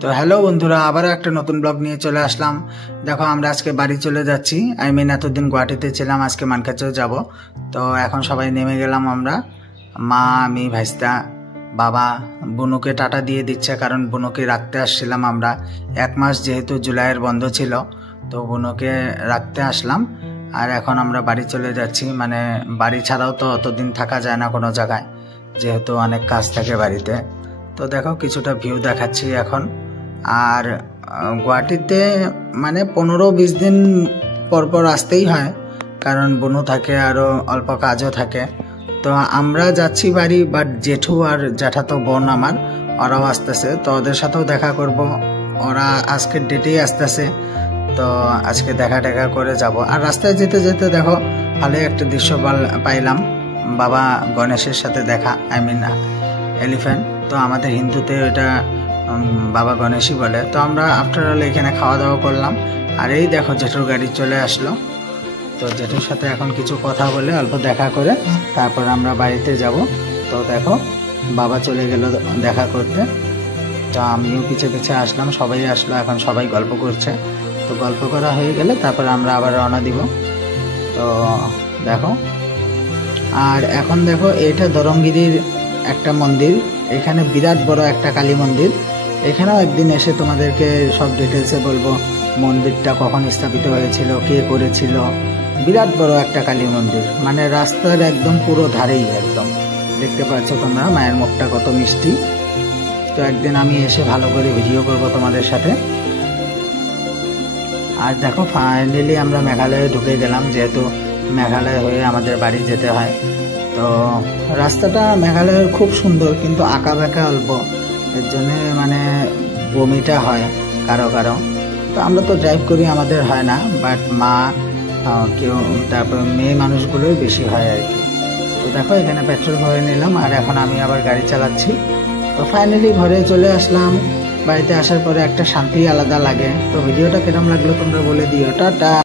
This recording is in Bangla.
তো হ্যালো বন্ধুরা, আবারও একটা নতুন ব্লগ নিয়ে চলে আসলাম। দেখো আমরা আজকে বাড়ি চলে যাচ্ছি। এতদিন গুয়াহাটিতে ছিলাম, আজকে মানকাচর যাব। তো এখন সবাই নেমে গেলাম আমরা, মা, আমি, ভাইস্তা, বাবা। বুনুকে টাটা দিয়ে দিচ্ছে, কারণ বুনুকে রাখতে আসছিলাম আমরা। 1 মাস যেহেতু জুলাইয়ের বন্ধ ছিল, তো বুনুকে রাখতে আসলাম। আর এখন আমরা বাড়ি চলে যাচ্ছি। মানে বাড়ি ছাড়াও তো অতদিন থাকা যায় না কোনো জায়গায়, যেহেতু অনেক কাজ থাকে বাড়িতে। তো দেখো কিছুটা ভিউ দেখাচ্ছি এখন। আর গুয়াহাটিতে মানে 15-20 দিন পর আসতেই হয়, কারণ বনু থাকে, আরও অল্প কাজও থাকে। তো আমরা যাচ্ছি বাড়ি, বাট জেঠু আর জ্যাঠাতো বোন আমার, ওরাও আসতেছে। তো ওদের সাথেও দেখা করব, ওরা আজকের ডেটেই আসতেছে। তো আজকে দেখা টেকা করে যাব। আর রাস্তায় যেতে যেতে দেখো ভালো একটা দৃশ্য পাইলাম, বাবা গণেশের সাথে দেখা, এলিফ্যান্ট। তো আমাদের হিন্দুতে এটা বাবা গণেশই বলে। তো আমরা আফটার অল এখানে খাওয়া দাওয়া করলাম। আর এই দেখো জেঠুর গাড়ি চলে আসলো। তো জেঠুর সাথে এখন কিছু কথা বলে অল্প দেখা করে তারপর আমরা বাড়িতে যাব। তো দেখো বাবা চলে গেল দেখা করতে, তো আমিও পিছে পিছে আসলাম, সবাই আসলো। এখন সবাই গল্প করছে। তো গল্প করা হয়ে গেলে তারপর আমরা আবার রওনা দিব। তো দেখো, আর এখন দেখো এটা দরঙ্গিরির একটা মন্দির, এখানে বিরাট বড় একটা কালী মন্দির। এখানেও একদিন এসে তোমাদেরকে সব ডিটেলসে বলবো মন্দিরটা কখন স্থাপিত হয়েছিল, কে করেছিল। বিরাট বড় একটা কালী মন্দির, মানে রাস্তার একদম পুরো ধারেই একদম দেখতে পাচ্ছ তোমরা মায়ের মুখটা কত মিষ্টি। তো একদিন আমি এসে ভালো করে ভিডিও করব তোমাদের সাথে। আর দেখো ফাইনালি আমরা মেঘালয়ে ঢুকে গেলাম, যেহেতু মেঘালয় হয়ে আমাদের বাড়ি যেতে হয়। তো রাস্তাটা মেঘালয়ের খুব সুন্দর, কিন্তু আঁকা বাঁকা অল্প, এর জন্যে মানে বমিটা হয় কারো কারো। তো আমরা তো ড্রাইভ করি, আমাদের হয় না, বাট মা কেউ তারপর মেয়ে মানুষগুলোই বেশি হয় আর কি। তো দেখো এখানে পেট্রোল ভরে নিলাম, আর এখন আমি আবার গাড়ি চালাচ্ছি। তো ফাইনালি ঘরে চলে আসলাম। বাড়িতে আসার পরে একটা শান্তি আলাদা লাগে। তো ভিডিওটা কিরম লাগলো তোমরা বলে দিও। টাটা।